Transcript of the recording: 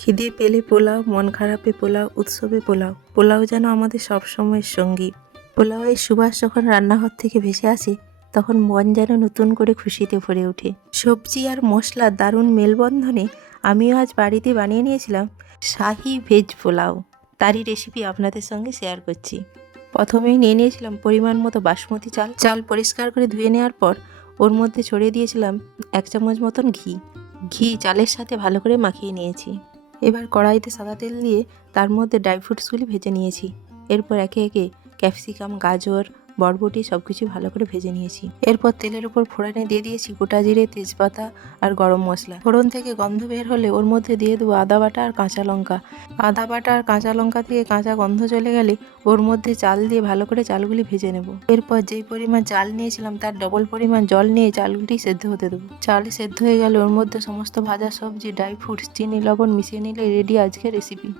খিদে পেলে পোলাও, মন খারাপে পোলাও, উৎসবে পোলাও। পোলাও যেন আমাদের সবসময়ের সঙ্গী। পোলাওয়ের সুবাস যখন রান্নাঘর থেকে ভেসে আসে, তখন মন যেন নতুন করে খুশিতে ভরে ওঠে। সবজি আর মশলার দারুণ মেলবন্ধনে আমিও আজ বাড়িতে বানিয়ে নিয়েছিলাম শাহি ভেজ পোলাও। তারই রেসিপি আপনাদের সঙ্গে শেয়ার করছি। প্রথমেই নিয়ে নিয়েছিলাম পরিমাণ মতো বাসমতি চাল। চাল পরিষ্কার করে ধুয়ে নেওয়ার পর ওর মধ্যে ছড়িয়ে দিয়েছিলাম 1 চামচ মতন ঘি। ঘি চালের সাথে ভালো করে মাখিয়ে নিয়েছি। এবার কড়াইতে সাদা তেল দিয়ে তার মধ্যে ড্রাই ফ্রুটসগুলি ভেজে নিয়েছি। এরপর একে একে ক্যাপসিকাম, গাজর, বরবটি সব কিছু ভালো করে ভেজে নিয়েছি। এরপর তেলের উপর ফোড়নে দিয়ে দিয়েছি গোটা জিরে, তেজপাতা আর গরম মশলা। ফোড়ন থেকে গন্ধ বের হলে ওর মধ্যে দিয়ে দেবো আদা বাটা আর কাঁচা লঙ্কা। আদা বাটা আর কাঁচা লঙ্কা থেকে কাঁচা গন্ধ চলে গেলে ওর মধ্যে চাল দিয়ে ভালো করে চালগুলি ভেজে নেব। এরপর যেই পরিমাণ চাল নিয়েছিলাম তার ডবল পরিমাণ জল নিয়ে চালগুলি সেদ্ধ হতে দেবো। চাল সেদ্ধ হয়ে গেলে ওর মধ্যে সমস্ত ভাজা সবজি, ড্রাই ফ্রুটস, চিনি, লবণ মিশিয়ে নিলে রেডি আজকের রেসিপি।